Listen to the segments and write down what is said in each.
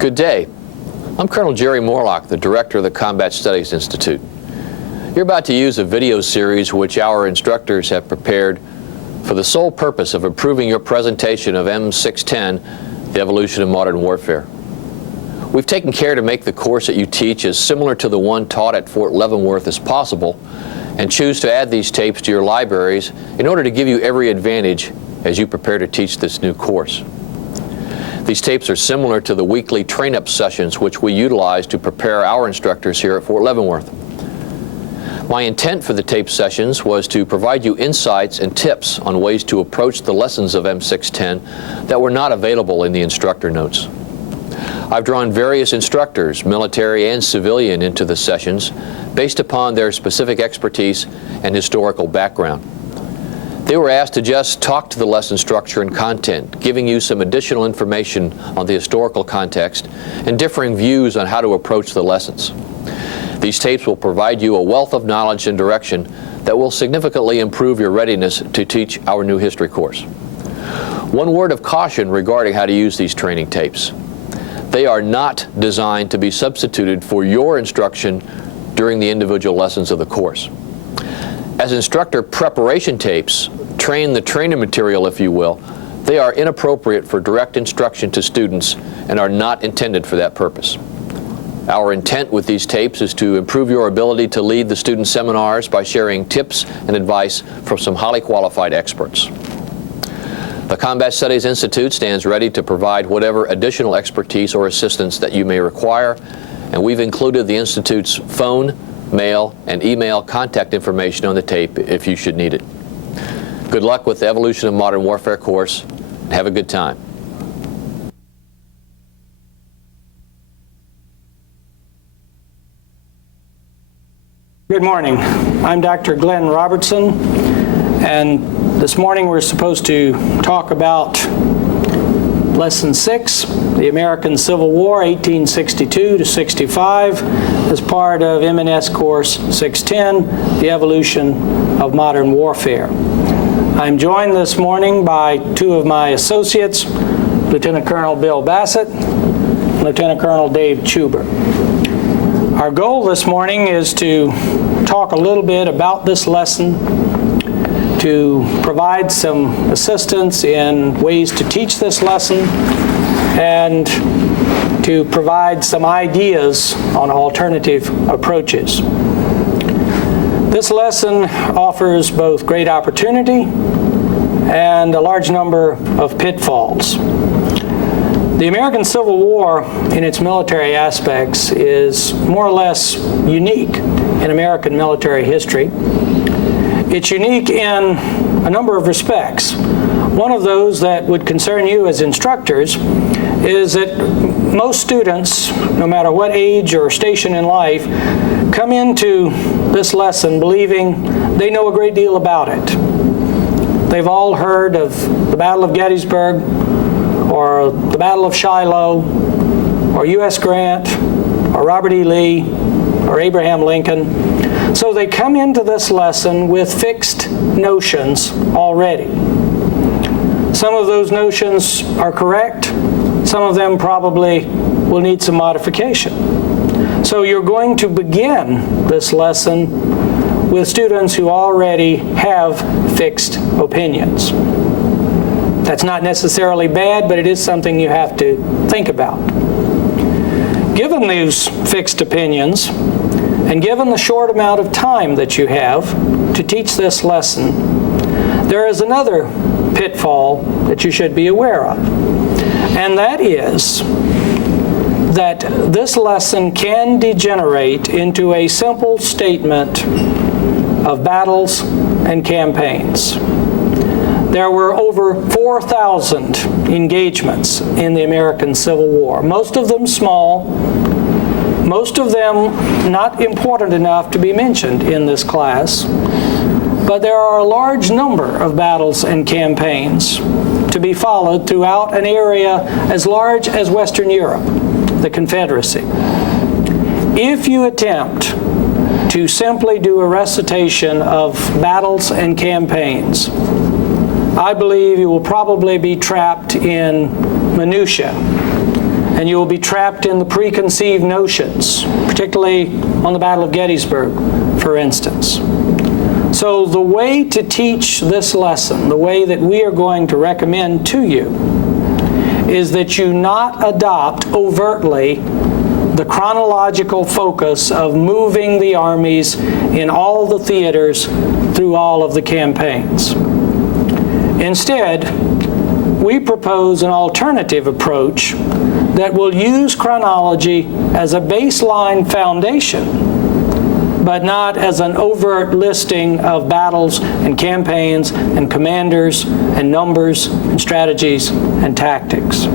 Good day. I'm Colonel Jerry Morlock, the Director of the Combat Studies Institute. You're about to use a video series which our instructors have prepared for the sole purpose of improving your presentation of M610, The Evolution of Modern Warfare. We've taken care to make the course that you teach as similar to the one taught at Fort Leavenworth as possible, and choose to add these tapes to your libraries in order to give you every advantage as you prepare to teach this new course. These tapes are similar to the weekly train-up sessions which we utilize to prepare our instructors here at Fort Leavenworth. My intent for the tape sessions was to provide you insights and tips on ways to approach the lessons of M610 that were not available in the instructor notes. I've drawn various instructors, military and civilian, into the sessions based upon their specific expertise and historical background. They were asked to just talk to the lesson structure and content, giving you some additional information on the historical context and differing views on how to approach the lessons. These tapes will provide you a wealth of knowledge and direction that will significantly improve your readiness to teach our new history course. One word of caution regarding how to use these training tapes. They are not designed to be substituted for your instruction during the individual lessons of the course. As instructor preparation tapes, train the trainer material, if you will, they are inappropriate for direct instruction to students and are not intended for that purpose. Our intent with these tapes is to improve your ability to lead the student seminars by sharing tips and advice from some highly qualified experts. The Combat Studies Institute stands ready to provide whatever additional expertise or assistance that you may require, and we've included the Institute's phone, mail, and email contact information on the tape if you should need it. Good luck with the Evolution of Modern Warfare course. Have a good time. Good morning. I'm Dr. Glenn Robertson, and this morning we're supposed to talk about Lesson 6, the American Civil War, 1862 to 65, as part of M&S Course 610, the Evolution of Modern Warfare. I'm joined this morning by two of my associates, Lieutenant Colonel Bill Bassett and Lieutenant Colonel Dave Chuber. Our goal this morning is to talk a little bit about this lesson, to provide some assistance in ways to teach this lesson, and to provide some ideas on alternative approaches. This lesson offers both great opportunity and a large number of pitfalls. The American Civil War, in its military aspects, is more or less unique in American military history. It's unique in a number of respects. One of those that would concern you as instructors is that most students, no matter what age or station in life, come into this lesson believing they know a great deal about it. They've all heard of the Battle of Gettysburg, or the Battle of Shiloh, or U.S. Grant, or Robert E. Lee, or Abraham Lincoln. So they come into this lesson with fixed notions already. Some of those notions are correct. Some of them probably will need some modification. So you're going to begin this lesson with students who already have fixed opinions. That's not necessarily bad, but it is something you have to think about. Given these fixed opinions, and given the short amount of time that you have to teach this lesson, there is another pitfall that you should be aware of. And that is that this lesson can degenerate into a simple statement of battles and campaigns. There were over 4,000 engagements in the American Civil War, most of them small, most of them not important enough to be mentioned in this class, but there are a large number of battles and campaigns to be followed throughout an area as large as Western Europe, the Confederacy. If you attempt to simply do a recitation of battles and campaigns, I believe you will probably be trapped in minutia and you will be trapped in the preconceived notions, particularly on the Battle of Gettysburg, for instance. So the way to teach this lesson, the way that we are going to recommend to you, is that you not adopt overtly the chronological focus of moving the armies in all the theaters through all of the campaigns. Instead, we propose an alternative approach that will use chronology as a baseline foundation, but not as an overt listing of battles and campaigns and commanders and numbers and strategies and tactics.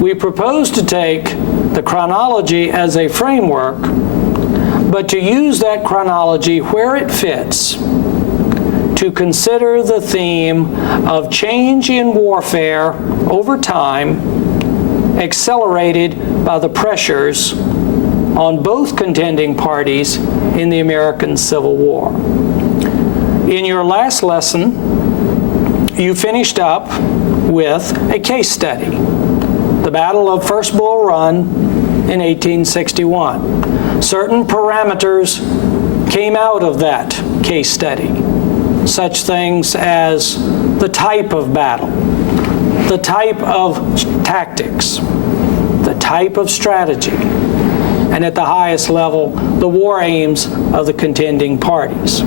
We propose to take the chronology as a framework, but to use that chronology where it fits to consider the theme of change in warfare over time, accelerated by the pressures on both contending parties in the American Civil War. In your last lesson, you finished up with a case study, the Battle of First Bull Run in 1861. Certain parameters came out of that case study, such things as the type of battle, the type of tactics, the type of strategy, and at the highest level, the war aims of the contending parties.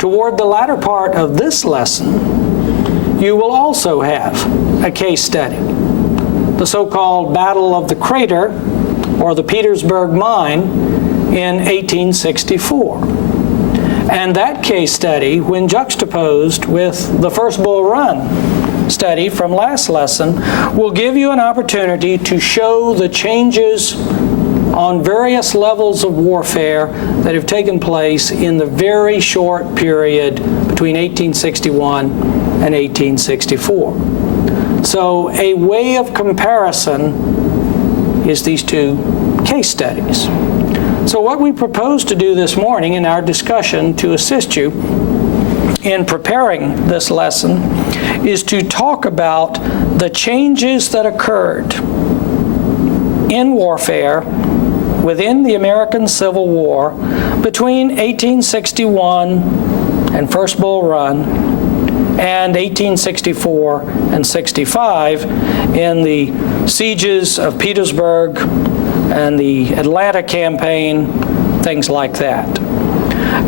Toward the latter part of this lesson, you will also have a case study, the so-called Battle of the Crater, or the Petersburg Mine, in 1864. And that case study, when juxtaposed with the First Bull Run study from last lesson, will give you an opportunity to show the changes on various levels of warfare that have taken place in the very short period between 1861 and 1864. So a way of comparison is these two case studies. So what we propose to do this morning in our discussion to assist you in preparing this lesson is to talk about the changes that occurred in warfare within the American Civil War between 1861 and First Bull Run and 1864 and 65 in the sieges of Petersburg and the Atlanta campaign, things like that.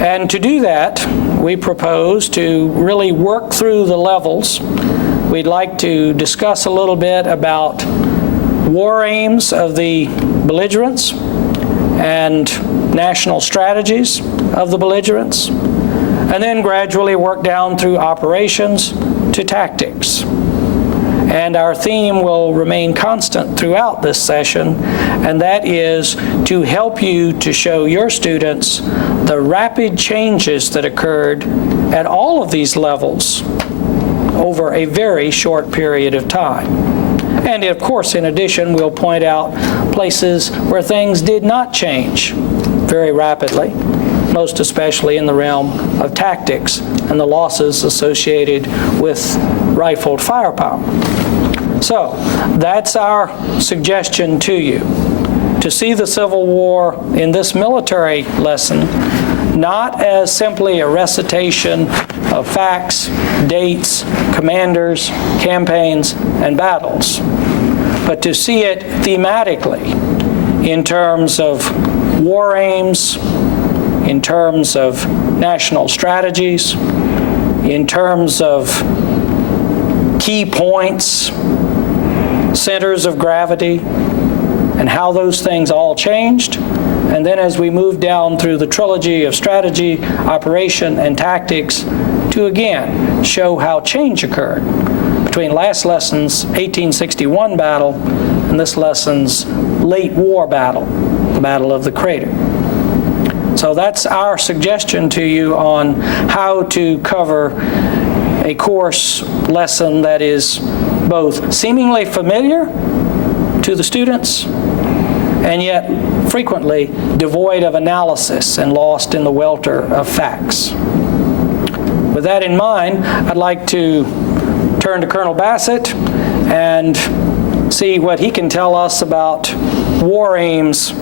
And to do that, we propose to really work through the levels. We'd like to discuss a little bit about war aims of the belligerents and national strategies of the belligerents, and then gradually work down through operations to tactics. And our theme will remain constant throughout this session, and that is to help you to show your students the rapid changes that occurred at all of these levels over a very short period of time. And of course, in addition, we'll point out places where things did not change very rapidly, most especially in the realm of tactics and the losses associated with rifled firepower. So that's our suggestion to you, to see the Civil War in this military lesson not as simply a recitation of facts, dates, commanders, campaigns, and battles, but to see it thematically in terms of war aims, in terms of national strategies, in terms of key points, centers of gravity, and how those things all changed. And then as we move down through the trilogy of strategy, operation, and tactics, to again show how change occurred between last lesson's 1861 battle and this lesson's late war battle, the Battle of the Crater. So that's our suggestion to you on how to cover a course lesson that is both seemingly familiar to the students and yet frequently devoid of analysis and lost in the welter of facts. With that in mind, I'd like to turn to Colonel Bassett and see what he can tell us about war aims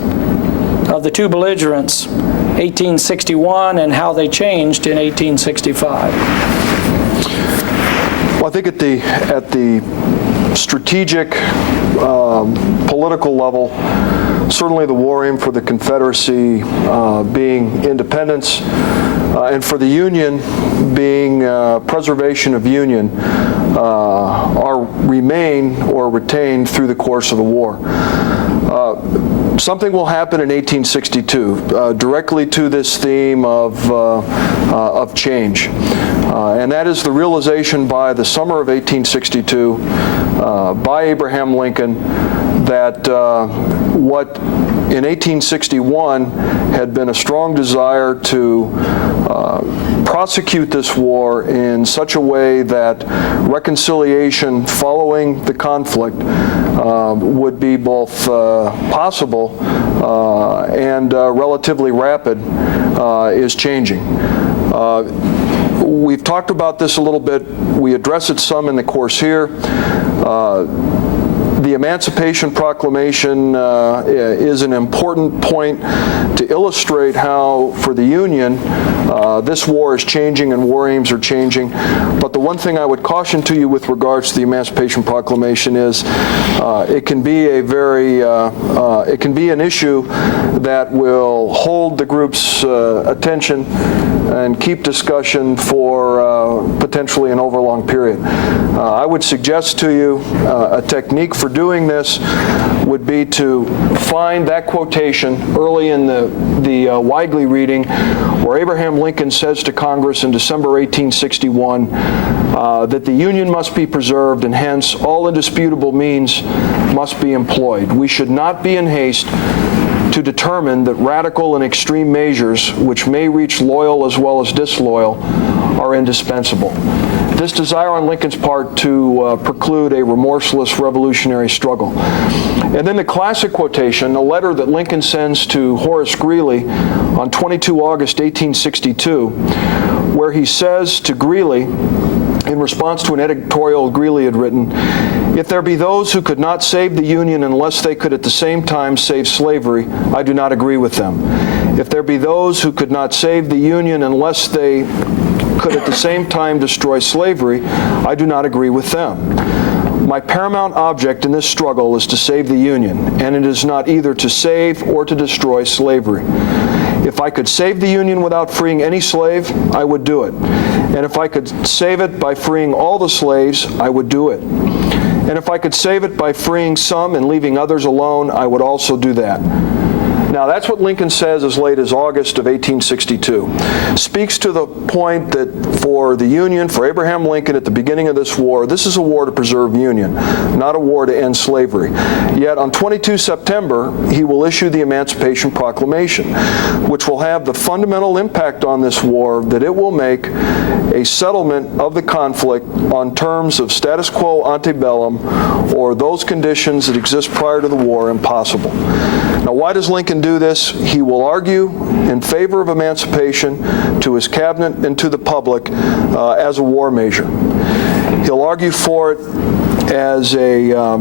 of the two belligerents, 1861, and how they changed in 1865. Well, I think at the strategic political level, certainly the war aim for the Confederacy being independence, and for the Union being preservation of Union, are remain or retained through the course of the war. Something will happen in 1862 directly to this theme of change, and that is the realization by the summer of 1862 by Abraham Lincoln that what in 1861 had been a strong desire to prosecute this war in such a way that reconciliation following the conflict would be both possible and relatively rapid is changing. We've talked about this a little bit. We address it some in the course here. The Emancipation Proclamation is an important point to illustrate how, for the Union, this war is changing and war aims are changing. But the one thing I would caution to you with regards to the Emancipation Proclamation is it can be it can be an issue that will hold the group's attention and keep discussion for potentially an overlong period. I would suggest to you a technique for doing this would be to find that quotation early in the Weigley reading where Abraham Lincoln says to Congress in December 1861 that the Union must be preserved and hence all indisputable means must be employed. We should not be in haste to determine that radical and extreme measures, which may reach loyal as well as disloyal, are indispensable. This desire on Lincoln's part to preclude a remorseless revolutionary struggle. And then the classic quotation, a letter that Lincoln sends to Horace Greeley on 22 August 1862, where he says to Greeley, in response to an editorial Greeley had written, "If there be those who could not save the Union unless they could at the same time save slavery, I do not agree with them. If there be those who could not save the Union unless they could at the same time destroy slavery, I do not agree with them. My paramount object in this struggle is to save the Union, and it is not either to save or to destroy slavery. If I could save the Union without freeing any slave, I would do it. And if I could save it by freeing all the slaves, I would do it. And if I could save it by freeing some and leaving others alone, I would also do that." Now, that's what Lincoln says as late as August of 1862. Speaks to the point that for the Union, for Abraham Lincoln at the beginning of this war, this is a war to preserve Union, not a war to end slavery. Yet on 22 September, he will issue the Emancipation Proclamation, which will have the fundamental impact on this war that it will make a settlement of the conflict on terms of status quo ante bellum or those conditions that exist prior to the war impossible. Now, why does Lincoln do this? He will argue in favor of emancipation to his cabinet and to the public as a war measure. He'll argue for it as a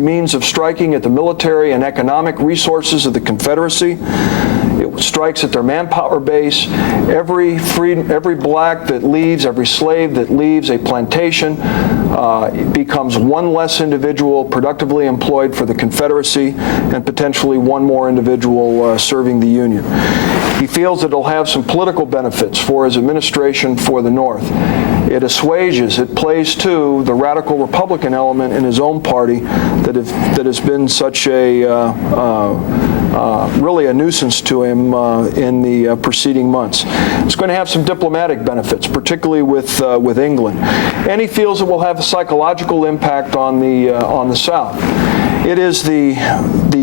means of striking at the military and economic resources of the Confederacy. It strikes at their manpower base. Every black that leaves, every slave that leaves a plantation becomes one less individual productively employed for the Confederacy and potentially one more individual serving the Union. He feels that it'll have some political benefits for his administration for the North. It assuages, it plays to the radical Republican element in his own party that has been such really a nuisance to him in the preceding months. It's going to have some diplomatic benefits, particularly with England, and he feels it will have a psychological impact on the South. It is the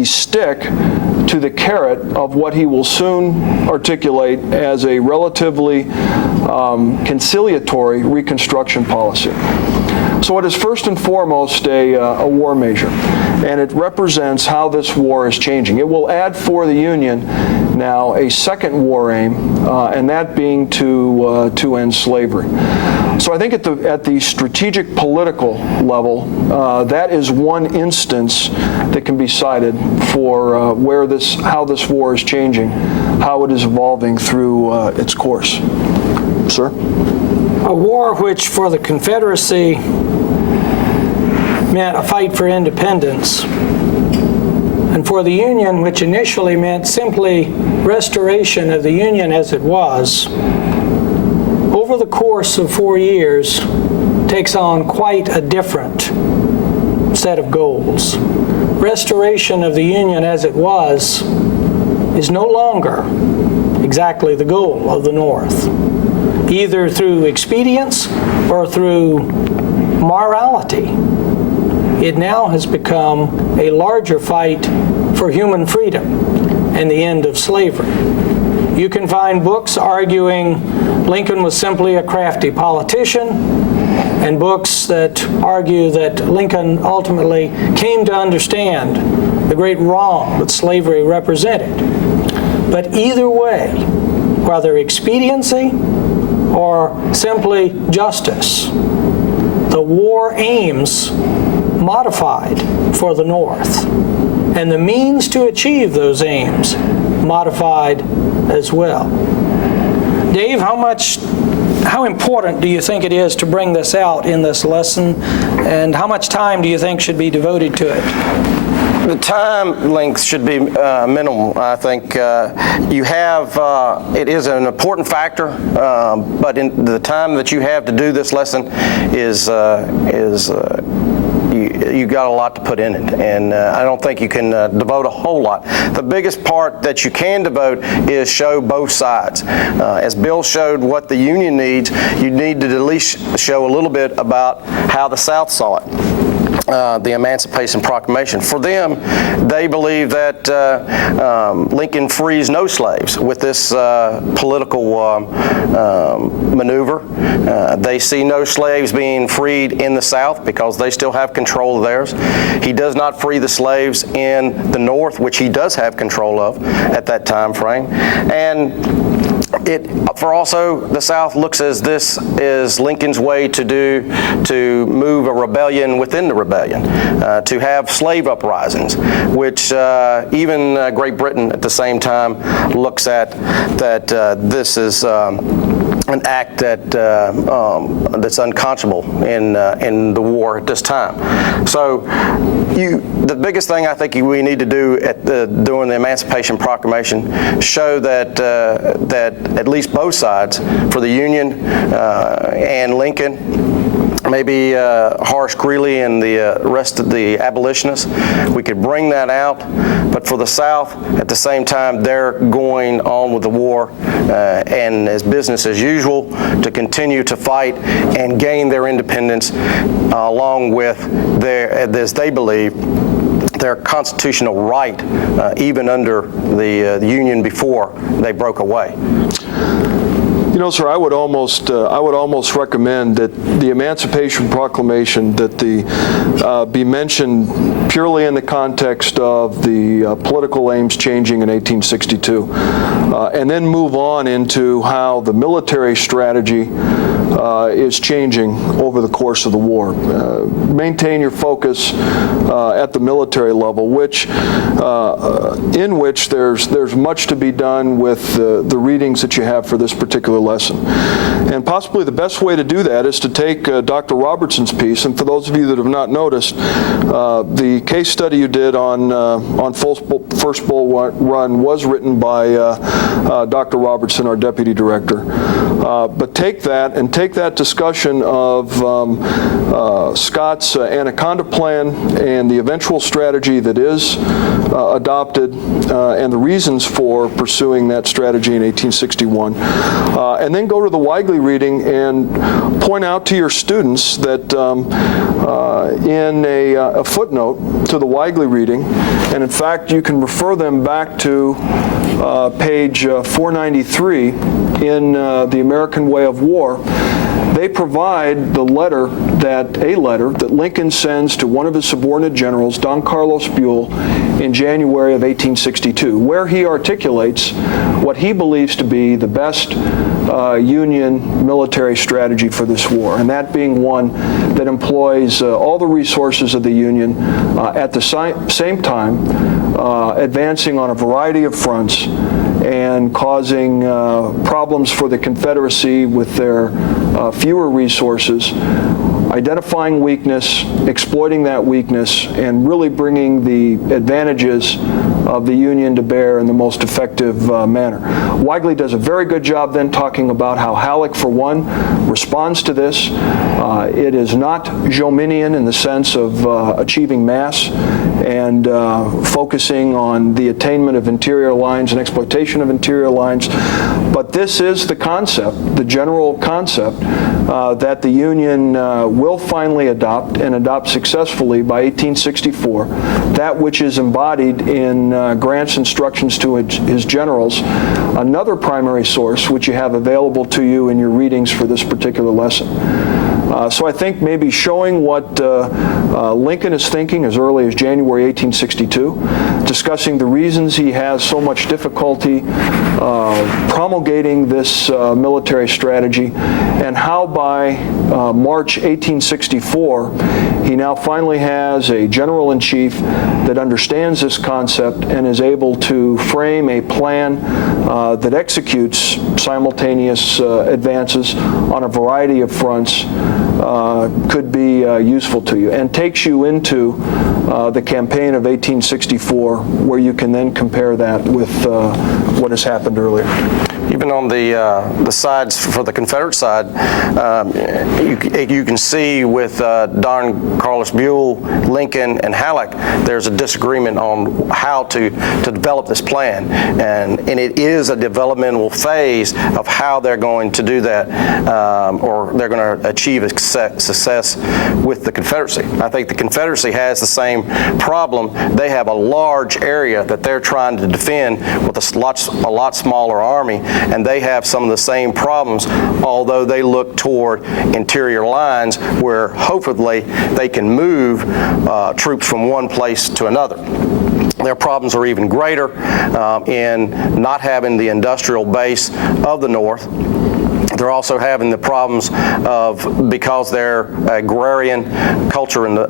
stick to the carrot of what he will soon articulate as a relatively conciliatory Reconstruction policy. So it is first and foremost a war measure, and it represents how this war is changing. It will add for the Union now a second war aim, and that being to end slavery. So I think at the strategic political level, that is one instance that can be cited for how this war is changing, how it is evolving through its course. Sir? A war which for the Confederacy meant a fight for independence, and for the Union, which initially meant simply restoration of the Union as it was, over the course of 4 years takes on quite a different set of goals. Restoration of the Union as it was is no longer exactly the goal of the North, either through expedience or through morality. It now has become a larger fight for human freedom and the end of slavery. You can find books arguing Lincoln was simply a crafty politician, and books that argue that Lincoln ultimately came to understand the great wrong that slavery represented. But either way, whether expediency or simply justice, the war aims modified for the North, and the means to achieve those aims modified as well. Dave, how important do you think it is to bring this out in this lesson, and how much time do you think should be devoted to it? The time length should be minimal. I think it is an important factor, but in the time that you have to do this lesson you got a lot to put in it, and I don't think you can devote a whole lot. The biggest part that you can devote is show both sides. As Bill showed what the Union needs, you need to at least show a little bit about how the South saw it. The Emancipation Proclamation. For them, they believe that Lincoln frees no slaves with this political maneuver. They see no slaves being freed in the South because they still have control of theirs. He does not free the slaves in the North, which he does have control of at that time frame. And for also the South looks as this is Lincoln's way to move a rebellion within the rebellion, to have slave uprisings, which even Great Britain at the same time looks at that this is an act that's unconscionable in the war at this time. So the biggest thing I think we need to do during the Emancipation Proclamation, show that at least both sides, for the Union and Lincoln, maybe Horace Greeley and the rest of the abolitionists, we could bring that out. But for the South, at the same time, they're going on with the war and as business as usual to continue to fight and gain their independence along with as they believe, their constitutional right, even under the Union before they broke away. You know, sir, I would almost recommend that the Emancipation Proclamation be mentioned purely in the context of the political aims changing in 1862, and then move on into how the military strategy is changing over the course of the war. Maintain your focus at the military level, in which there's much to be done with the readings that you have for this particular lesson. And possibly the best way to do that is to take Dr. Robertson's piece, and for those of you that have not noticed, the case study you did on First Bull Run was written by Dr. Robertson, our Deputy Director. But take that discussion of Scott's Anaconda Plan and the eventual strategy that is adopted and the reasons for pursuing that strategy in 1861, and then go to the Weigley reading and point out to your students that in a footnote to the Weigley reading, and in fact you can refer them back to page 493 in The American Way of War, They provide a letter that Lincoln sends to one of his subordinate generals, Don Carlos Buell, in January of 1862, where he articulates what he believes to be the best Union military strategy for this war, and that being one that employs all the resources of the Union at the same time, advancing on a variety of fronts and causing problems for the Confederacy with their fewer resources, identifying weakness, exploiting that weakness, and really bringing the advantages of the Union to bear in the most effective manner. Weigley does a very good job then talking about how Halleck, for one, responds to this. It is not Jominian in the sense of achieving mass and focusing on the attainment of interior lines and exploitation of interior lines, but this is the concept, the general concept, that the Union will finally adopt and adopt successfully by 1864, that which is embodied in Grant's instructions to his generals, another primary source which you have available to you in your readings for this particular lesson. So I think maybe showing what Lincoln is thinking as early as January 1862, discussing the reasons he has so much difficulty promulgating this military strategy, and how by March 1864 he now finally has a general-in-chief that understands this concept and is able to frame a plan that executes simultaneous advances on a variety of fronts could be useful to you, and takes you into the campaign of 1864, where you can then compare that with what has happened earlier. Even on the sides, for the Confederate side, you can see with Don Carlos Buell, Lincoln, and Halleck, there's a disagreement on how to develop this plan. And it is a developmental phase of how they're going to do that, or they're going to achieve a success with the Confederacy. I think the Confederacy has the same problem. They have a large area that they're trying to defend with a lot smaller army, and they have some of the same problems, although they look toward interior lines where hopefully they can move troops from one place to another. Their problems are even greater in not having the industrial base of the North. They're also having the problems of, because they're agrarian culture in the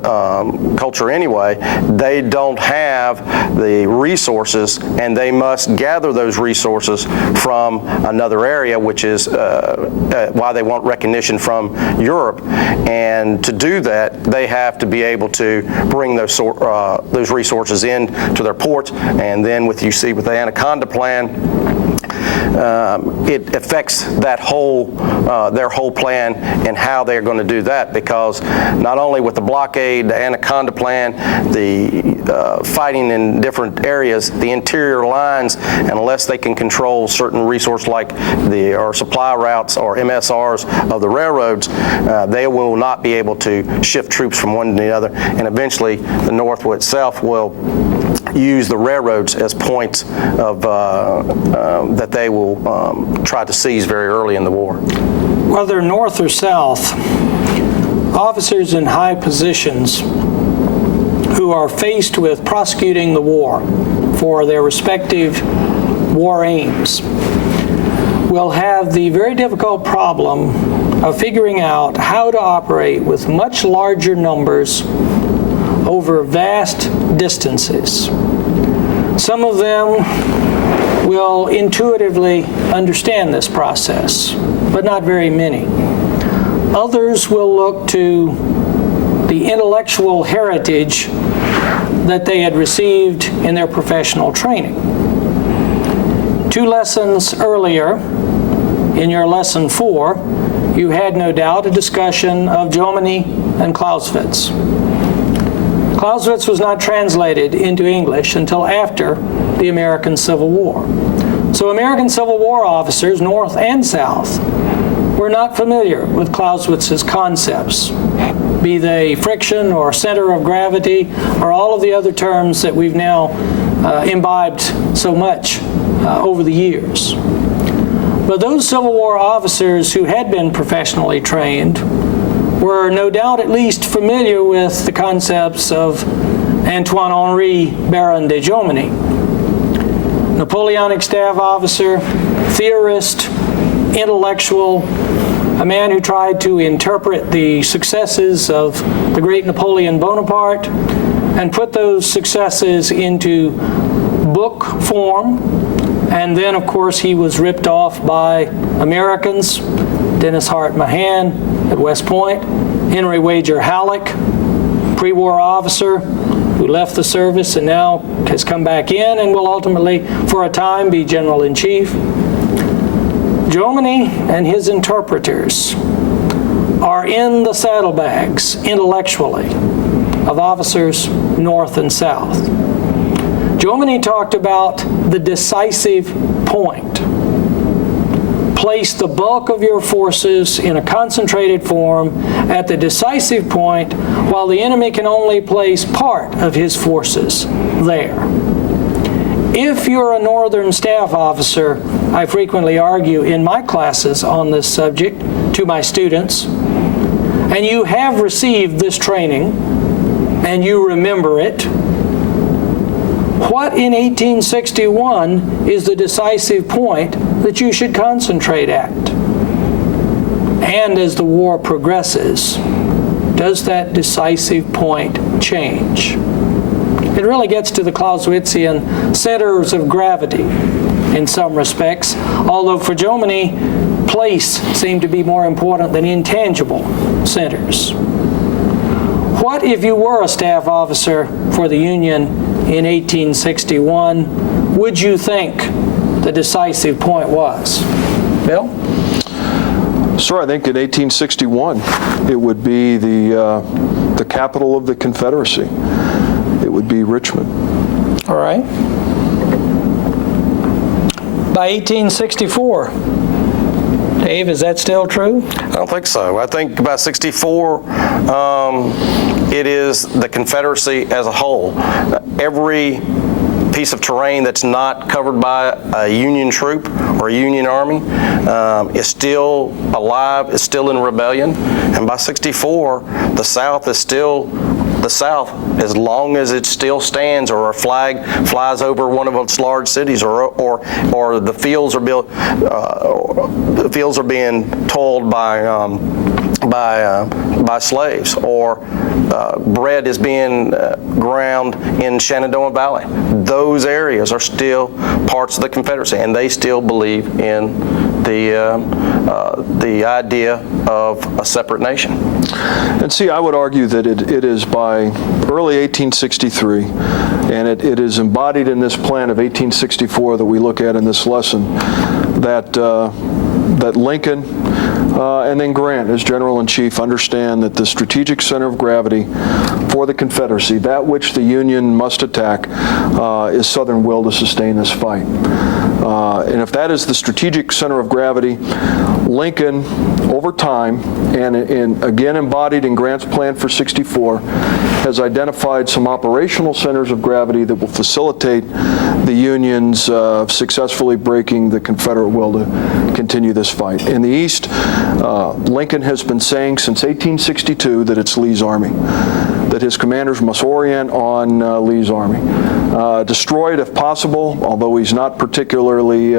culture anyway, they don't have the resources, and they must gather those resources from another area, which is why they want recognition from Europe. And to do that, they have to be able to bring those resources in to their ports. And then with the Anaconda Plan, it affects that their whole plan and how they're going to do that, because not only with the blockade, the Anaconda Plan, the fighting in different areas, the interior lines, unless they can control certain resources like or supply routes or MSRs of the railroads, they will not be able to shift troops from one to the other, and eventually the North itself will use the railroads as points of that they will try to seize very early in the war. Whether North or South, officers in high positions who are faced with prosecuting the war for their respective war aims will have the very difficult problem of figuring out how to operate with much larger numbers over vast distances. Some of them will intuitively understand this process, but not very many. Others will look to the intellectual heritage that they had received in their professional training. 2 lessons earlier, in your lesson 4, you had no doubt a discussion of Jomini and Clausewitz. Clausewitz was not translated into English until after the American Civil War. So American Civil War officers, North and South, were not familiar with Clausewitz's concepts, be they friction or center of gravity or all of the other terms that we've now imbibed so much over the years. But those Civil War officers who had been professionally trained were no doubt at least familiar with the concepts of Antoine-Henri Baron de Jomini, Napoleonic staff officer, theorist, intellectual, a man who tried to interpret the successes of the great Napoleon Bonaparte and put those successes into book form. And then, of course, he was ripped off by Americans, Dennis Hart Mahan at West Point, Henry Wager Halleck, pre-war officer who left the service and now has come back in and will ultimately, for a time, be General-in-Chief. Jomini and his interpreters are in the saddlebags intellectually of officers north and south. Jomini talked about the decisive point. Place the bulk of your forces in a concentrated form at the decisive point while the enemy can only place part of his forces there. If you're a Northern staff officer, I frequently argue in my classes on this subject to my students, and you have received this training, and you remember it, what in 1861 is the decisive point that you should concentrate at? And as the war progresses, does that decisive point change? It really gets to the Clausewitzian centers of gravity in some respects, although for Jomini, place seemed to be more important than intangible centers. What if you were a staff officer for the Union in 1861? Would you think the decisive point was? Bill? Sir, I think in 1861 it would be the capital of the Confederacy. It would be Richmond. All right. By 1864, Dave, is that still true? I don't think so. I think by 64, it is the Confederacy as a whole. Every piece of terrain that's not covered by a Union troop or a Union army is still alive, is still in rebellion. And by 64, the South is still the South, as long as it still stands or a flag flies over one of its large cities, or the fields are being toiled by slaves, or bread is being ground in Shenandoah Valley. Those areas are still parts of the Confederacy, and they still believe in the idea of a separate nation. And see, I would argue that it is by early 1863, and it is embodied in this plan of 1864 that we look at in this lesson, that Lincoln and then Grant, as General-in-Chief, understand that the strategic center of gravity for the Confederacy, that which the Union must attack, is Southern will to sustain this fight. And if that is the strategic center of gravity, Lincoln, over time, and again embodied in Grant's plan for 64, has identified some operational centers of gravity that will facilitate the Union's successfully breaking the Confederate will to continue this fight. In the East, Lincoln has been saying since 1862 that it's Lee's army, that his commanders must orient on Lee's army. Destroy it if possible, although he's not particularly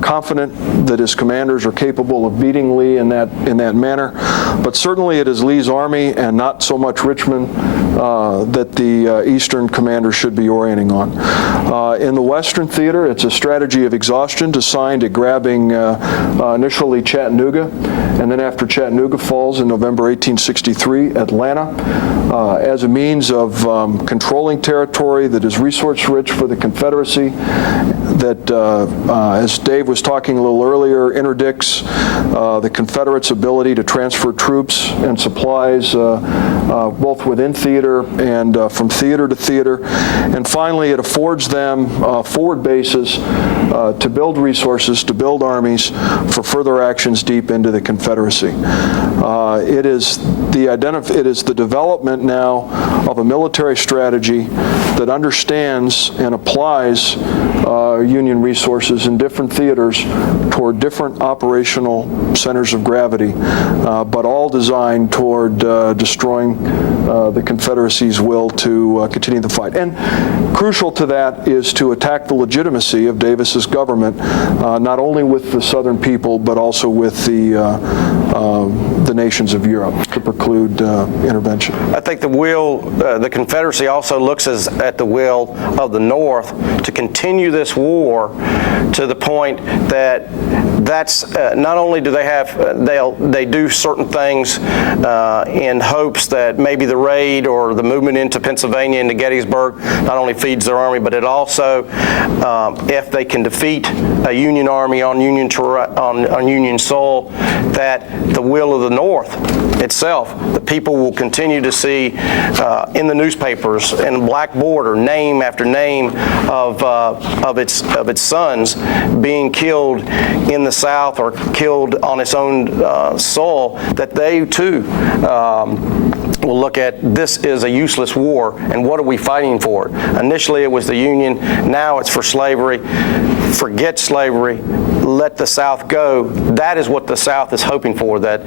confident that his commanders are capable of beating Lee in that manner. But certainly it is Lee's army and not so much Richmond that the Eastern commanders should be orienting on. In the Western theater, it's a strategy of exhaustion designed at grabbing initially Chattanooga, and then after Chattanooga falls in November 1863, Atlanta, as a means of controlling territory that is resource-rich for the Confederacy, that, as Dave was talking a little earlier, interdicts the Confederates' ability to transfer troops and supplies both within theater and from theater to theater. And finally, it affords them forward bases to build resources, to build armies for further actions deep into the Confederacy. It is the development development now of a military strategy that understands and applies Union resources in different theaters toward different operational centers of gravity, but all designed toward destroying the Confederacy's will to continue the fight. And crucial to that is to attack the legitimacy of Davis's government, not only with the Southern people, but also with the nations of Europe, to preclude intervention. I think the Confederacy also looks at the will of the North to continue this war to the point that not only do they do certain things in hopes that maybe the raid or the movement into Pennsylvania, into Gettysburg, not only feeds their army, but it also, if they can defeat a Union army on Union soil, that the will of the North itself, the people will continue to see in the newspapers, in black border, name after name of its sons being killed in the South or killed on its own soil, that they too will look at this is a useless war, and what are we fighting for? Initially it was the Union, now it's for slavery. Forget slavery, let the South go. That is what the South is hoping for, that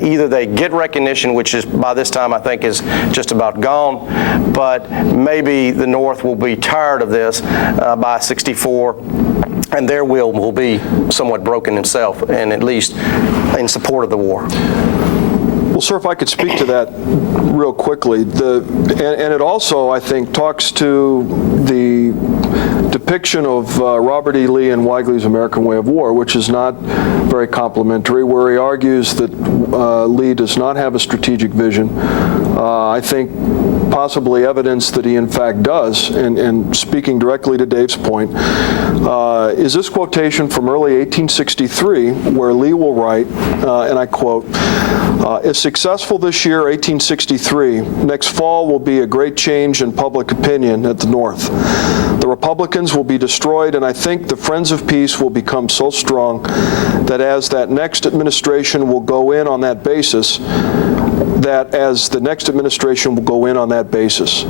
either they get recognition, which is by this time I think is just about gone, but maybe the North will be tired of this by 64, and their will be somewhat broken itself, and at least in support of the war. Well, sir, if I could speak to that real quickly, and it also, I think, talks to the depiction of Robert E. Lee and Weigley's American Way of War, which is not very complimentary, where he argues that Lee does not have a strategic vision. I think possibly evidence that he in fact does, and speaking directly to Dave's point, is this quotation from early 1863, where Lee will write, and I quote, "If successful this year, 1863, next fall will be a great change in public opinion at the North. The Republicans will be destroyed, and I think the friends of peace will become so strong that as the next administration will go in on that basis,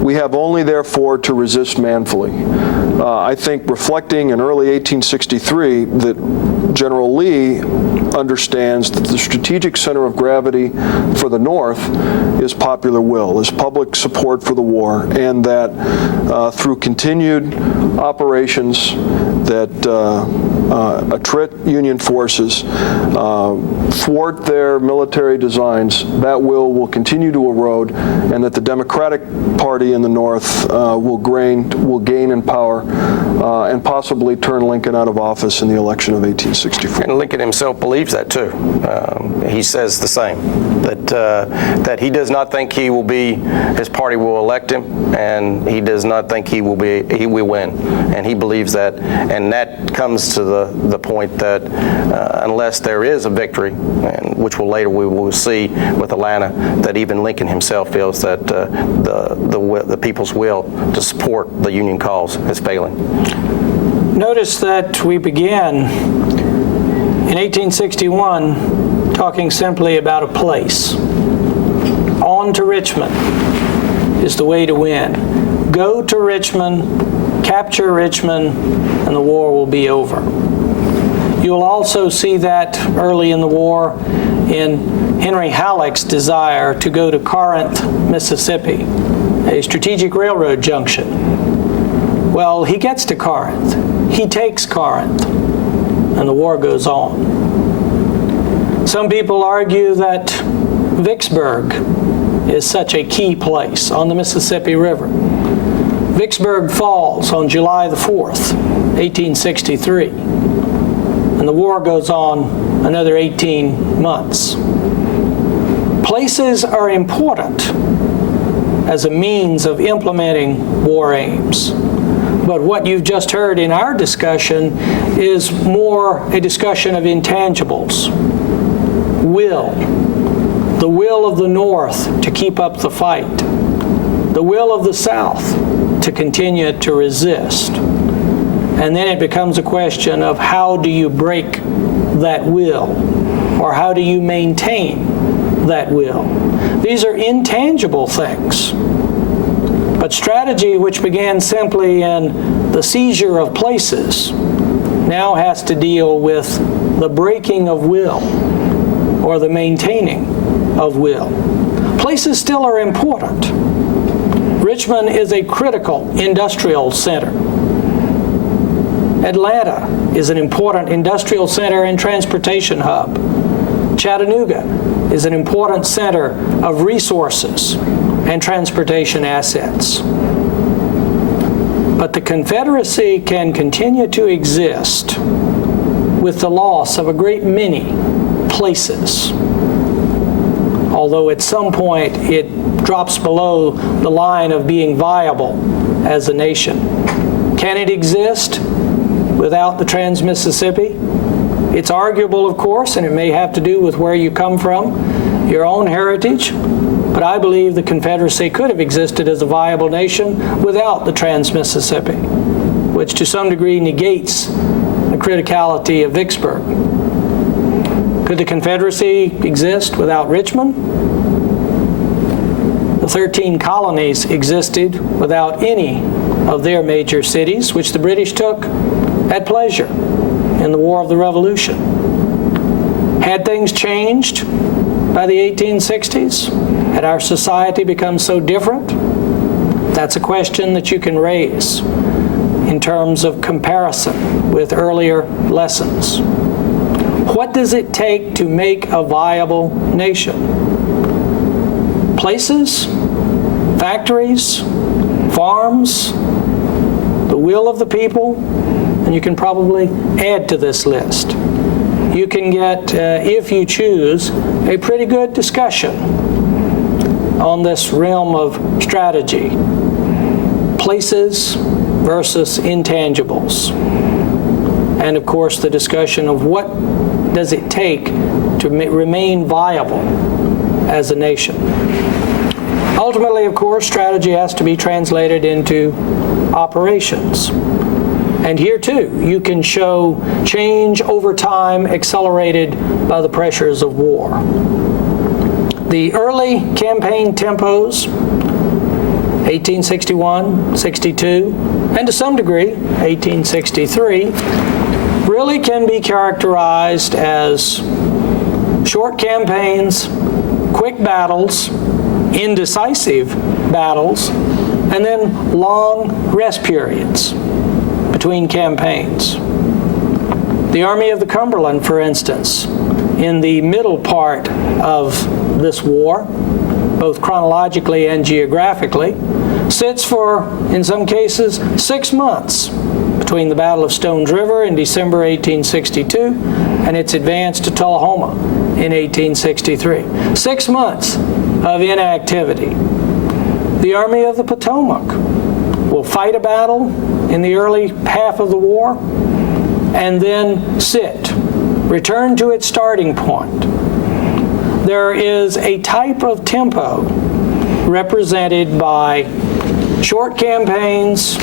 we have only, therefore, to resist manfully." I think reflecting in early 1863 that General Lee understands that the strategic center of gravity for the North is popular will, is public support for the war, and that through continued operations that attrit Union forces, thwart their military designs, that will continue to erode, and that the Democratic Party in the North will gain in power and possibly turn Lincoln out of office in the election of 1864. And Lincoln himself believes that too. He says the same, that he does not think his party will elect him, and he does not think he will win, and he believes that, and that comes to the point that unless there is a victory, and which we will see with Atlanta, that even Lincoln himself feels that the people's will to support the Union cause is failing. Notice that we began in 1861 talking simply about a place. On to Richmond is the way to win. Go to Richmond, capture Richmond, and the war will be over. You'll also see that early in the war in Henry Halleck's desire to go to Corinth, Mississippi, a strategic railroad junction. Well, he gets to Corinth, he takes Corinth, and the war goes on. Some people argue that Vicksburg is such a key place on the Mississippi River. Vicksburg falls on July the 4th, 1863, and the war goes on another 18 months. Places are important as a means of implementing war aims. But what you've just heard in our discussion is more a discussion of intangibles. Will. The will of the North to keep up the fight. The will of the South to continue to resist. And then it becomes a question of how do you break that will, or how do you maintain that will. These are intangible things. But strategy, which began simply in the seizure of places, now has to deal with the breaking of will or the maintaining of will. Places still are important. Richmond is a critical industrial center. Atlanta is an important industrial center and transportation hub. Chattanooga is an important center of resources and transportation assets. But the Confederacy can continue to exist with the loss of a great many places, although at some point it drops below the line of being viable as a nation. Can it exist without the Trans-Mississippi? It's arguable, of course, and it may have to do with where you come from, your own heritage, but I believe the Confederacy could have existed as a viable nation without the Trans-Mississippi, which to some degree negates the criticality of Vicksburg. Could the Confederacy exist without Richmond? The 13 colonies existed without any of their major cities, which the British took at pleasure in the War of the Revolution. Had things changed by the 1860s? Had our society become so different? That's a question that you can raise in terms of comparison with earlier lessons. What does it take to make a viable nation? Places, factories, farms, the will of the people, and you can probably add to this list. You can get, if you choose, a pretty good discussion on this realm of strategy. Places versus intangibles. And of course the discussion of what does it take to remain viable as a nation. Ultimately, of course, strategy has to be translated into operations. And here too, you can show change over time accelerated by the pressures of war. The early campaign tempos, 1861, 62, and to some degree, 1863, really can be characterized as short campaigns, quick battles, indecisive battles, and then long rest periods between campaigns. The Army of the Cumberland, for instance, in the middle part of this war, both chronologically and geographically, sits for, in some cases, 6 months between the Battle of Stones River in December 1862 and its advance to Tullahoma in 1863. 6 months of inactivity. The Army of the Potomac will fight a battle in the early half of the war and then sit, return to its starting point. There is a type of tempo represented by short campaigns,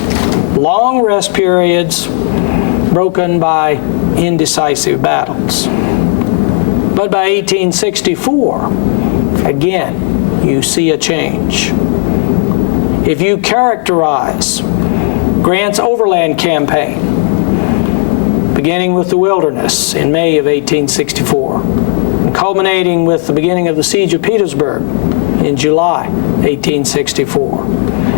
long rest periods, broken by indecisive battles. But by 1864, again, you see a change. If you characterize Grant's overland campaign, beginning with the Wilderness in May of 1864, and culminating with the beginning of the Siege of Petersburg in July 1864,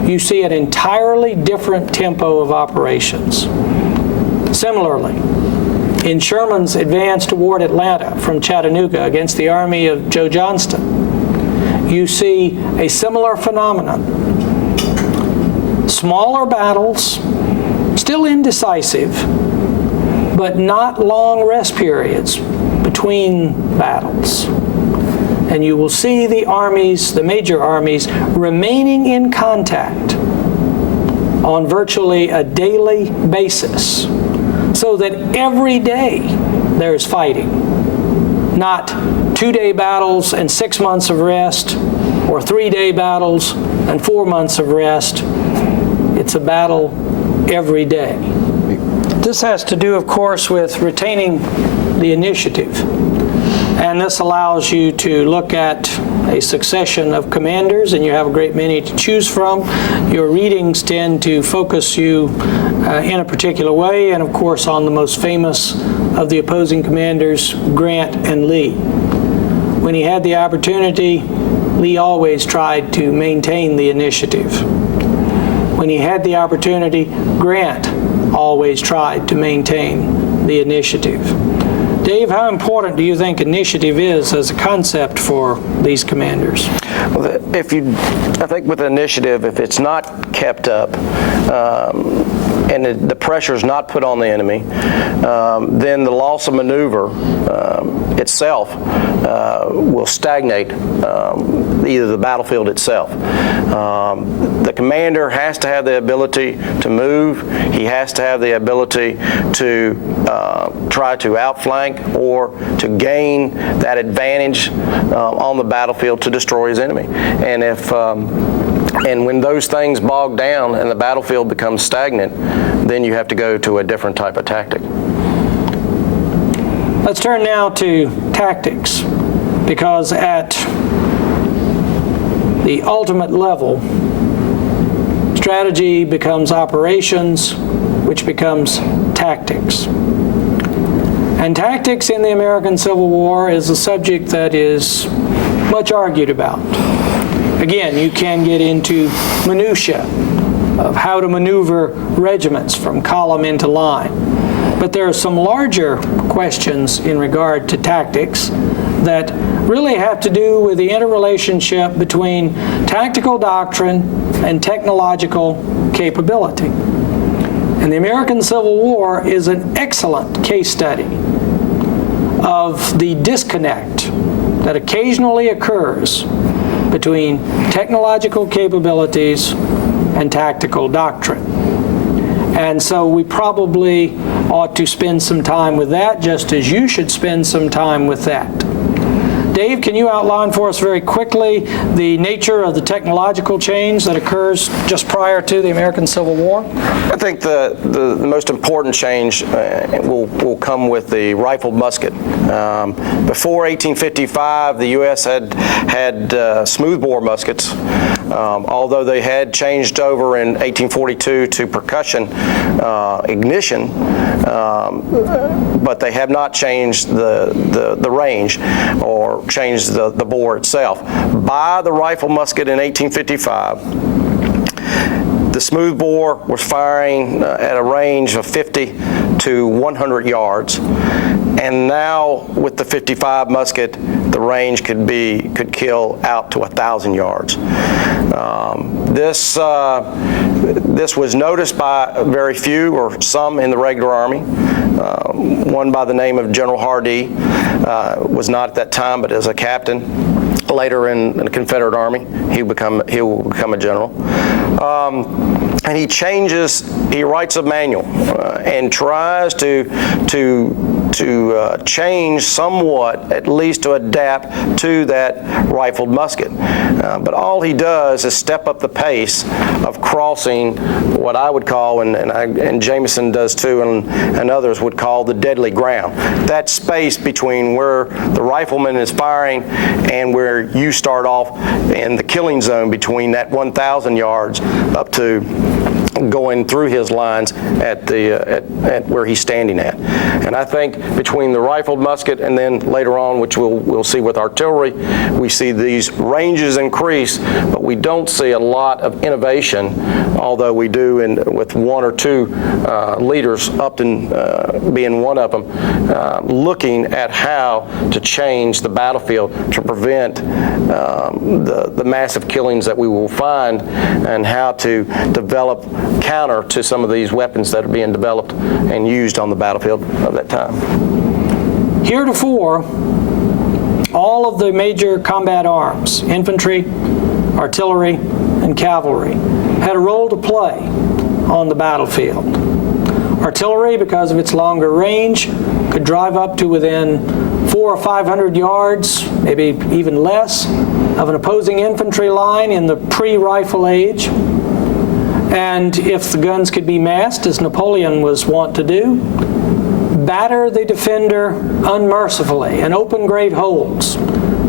you see an entirely different tempo of operations. Similarly, in Sherman's advance toward Atlanta from Chattanooga against the army of Joe Johnston, you see a similar phenomenon. Smaller battles, still indecisive, but not long rest periods between battles. And you will see the armies, the major armies, remaining in contact on virtually a daily basis, so that every day there's fighting. Not 2-day battles and 6 months of rest, or 3-day battles and 4 months of rest. It's a battle every day. This has to do, of course, with retaining the initiative. And this allows you to look at a succession of commanders, and you have a great many to choose from. Your readings tend to focus you in a particular way, and of course on the most famous of the opposing commanders, Grant and Lee. When he had the opportunity, Lee always tried to maintain the initiative. When he had the opportunity, Grant always tried to maintain the initiative. Dave, how important do you think initiative is as a concept for these commanders? Well, I think with initiative, if it's not kept up, and the pressure is not put on the enemy, then the loss of maneuver itself will stagnate either the battlefield itself. The commander has to have the ability to move. He has to have the ability to try to outflank or to gain that advantage on the battlefield to destroy his enemy. And and when those things bog down and the battlefield becomes stagnant, then you have to go to a different type of tactic. Let's turn now to tactics, because at the ultimate level, strategy becomes operations, which becomes tactics. And tactics in the American Civil War is a subject that is much argued about. Again, you can get into minutia of how to maneuver regiments from column into line. But there are some larger questions in regard to tactics that really have to do with the interrelationship between tactical doctrine and technological capability. And the American Civil War is an excellent case study of the disconnect that occasionally occurs between technological capabilities and tactical doctrine. And so we probably ought to spend some time with that, just as you should spend some time with that. Dave, can you outline for us very quickly the nature of the technological change that occurs just prior to the American Civil War? I think the most important change will come with the rifled musket. Before 1855, the U.S. had smoothbore muskets, although they had changed over in 1842 to percussion ignition, but they have not changed the range or changed the bore itself. By the rifle musket in 1855, the smoothbore was firing at a range of 50 to 100 yards, and now with the 55 musket, the range could kill out to 1,000 yards. This was noticed by very few or some in the regular army. One by the name of General Hardee was not at that time, but as a captain later in the Confederate Army, he will become a general. And he writes a manual and tries to change somewhat, at least to adapt to that rifled musket. But all he does is step up the pace of crossing what I would call, and Jameson does too, and others would call the deadly ground. That space between where the rifleman is firing and where you start off in the killing zone between that 1,000 yards up to going through his lines at where he's standing at. And I think between the rifled musket and then later on, which we'll see with artillery, we see these ranges increase, but we don't see a lot of innovation, although we do with one or two leaders, Upton being one of them, looking at how to change the battlefield to prevent the massive killings that we will find, and how to develop counter to some of these weapons that are being developed and used on the battlefield of that time. Heretofore, all of the major combat arms, infantry, artillery, and cavalry, had a role to play on the battlefield. Artillery, because of its longer range, could drive up to within 400 or 500 yards, maybe even less, of an opposing infantry line in the pre-rifle age. And if the guns could be masked, as Napoleon was wont to do, batter the defender unmercifully and open great holes,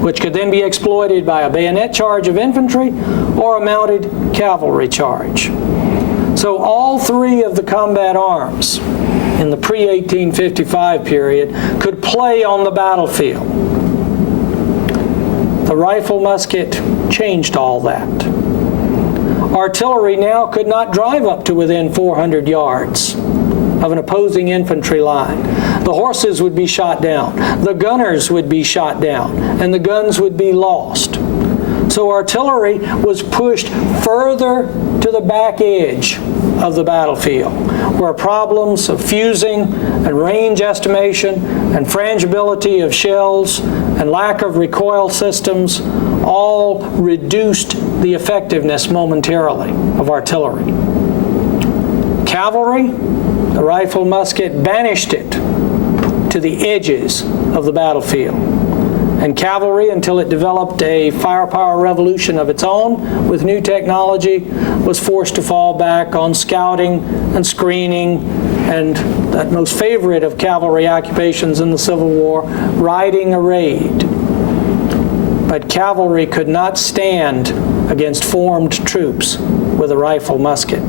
which could then be exploited by a bayonet charge of infantry or a mounted cavalry charge. So all three of the combat arms in the pre-1855 period could play on the battlefield. The rifle musket changed all that. Artillery now could not drive up to within 400 yards of an opposing infantry line. The horses would be shot down, the gunners would be shot down, and the guns would be lost. So artillery was pushed further to the back edge of the battlefield, where problems of fusing and range estimation and frangibility of shells and lack of recoil systems all reduced the effectiveness momentarily of artillery. Cavalry, the rifle musket, banished it to the edges of the battlefield. And cavalry, until it developed a firepower revolution of its own with new technology, was forced to fall back on scouting and screening and that most favorite of cavalry occupations in the Civil War, riding a raid. But cavalry could not stand against formed troops with a rifle musket.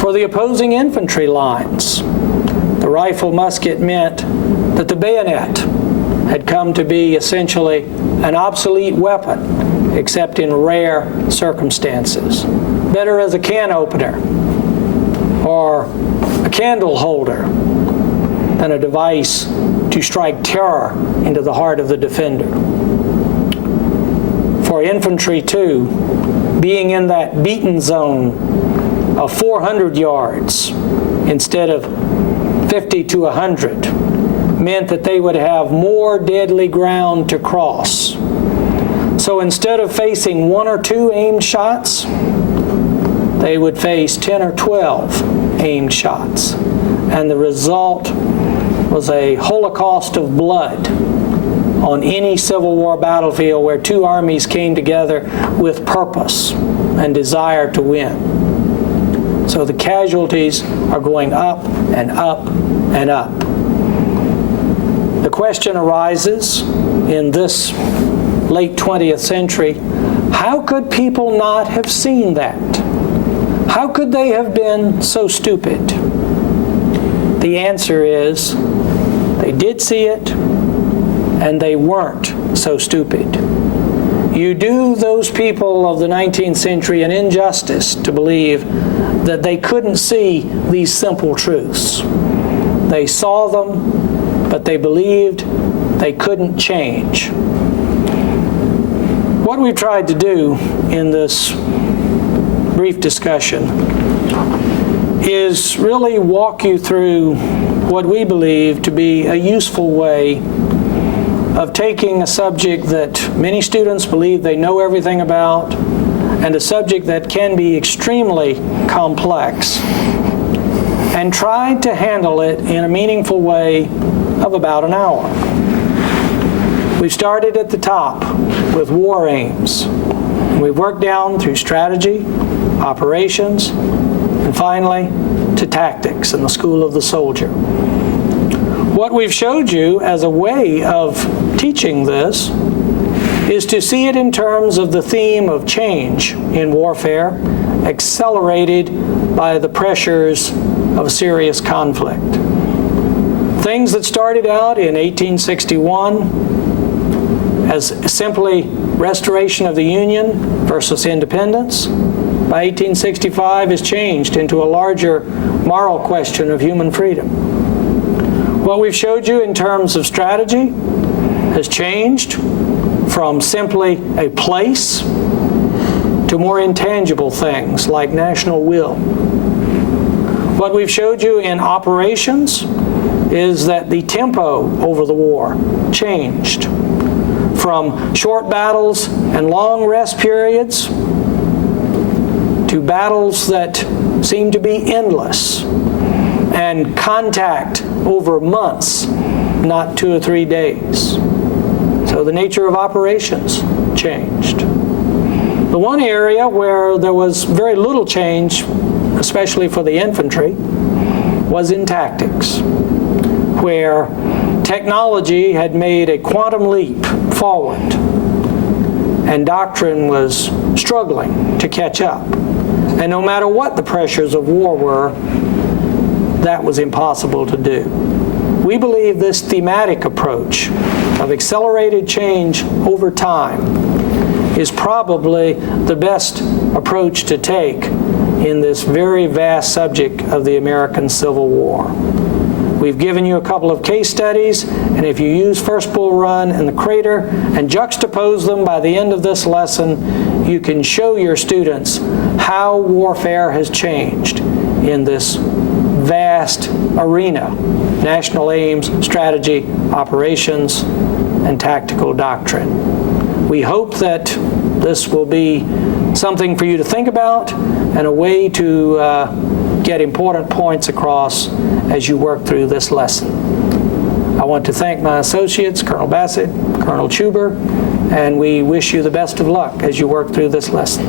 For the opposing infantry lines, the rifle musket meant that the bayonet had come to be essentially an obsolete weapon, except in rare circumstances. Better as a can opener or a candle holder than a device to strike terror into the heart of the defender. For infantry, too, being in that beaten zone of 400 yards instead of 50 to 100 meant that they would have more deadly ground to cross. So instead of facing 1 or 2 aimed shots, they would face 10 or 12 aimed shots. And the result was a holocaust of blood on any Civil War battlefield where two armies came together with purpose and desire to win. So the casualties are going up and up and up. The question arises in this late 20th century, how could people not have seen that? How could they have been so stupid? The answer is, they did see it, and they weren't so stupid. You do those people of the 19th century an injustice to believe that they couldn't see these simple truths. They saw them, but they believed they couldn't change. What we've tried to do in this brief discussion is really walk you through what we believe to be a useful way of taking a subject that many students believe they know everything about, and a subject that can be extremely complex, and try to handle it in a meaningful way of about an hour. We started at the top with war aims, and we've worked down through strategy, operations, and finally to tactics in the school of the soldier. What we've showed you as a way of teaching this is to see it in terms of the theme of change in warfare, accelerated by the pressures of serious conflict. Things that started out in 1861 as simply restoration of the Union versus independence, by 1865 is changed into a larger moral question of human freedom. What we've showed you in terms of strategy has changed from simply a place to more intangible things like national will. What we've showed you in operations is that the tempo over the war changed from short battles and long rest periods to battles that seem to be endless and contact over months, not 2 or 3 days. So the nature of operations changed. The one area where there was very little change, especially for the infantry, was in tactics. where technology had made a quantum leap forward, and doctrine was struggling to catch up. And no matter what the pressures of war were, that was impossible to do. We believe this thematic approach of accelerated change over time is probably the best approach to take in this very vast subject of the American Civil War. We've given you a couple of case studies, and if you use First Bull Run and the Crater and juxtapose them by the end of this lesson, you can show your students how warfare has changed in this vast arena: national aims, strategy, operations, and tactical doctrine. We hope that this will be something for you to think about and a way to get important points across as you work through this lesson. I want to thank my associates, Colonel Bassett, Colonel Chuber, and we wish you the best of luck as you work through this lesson.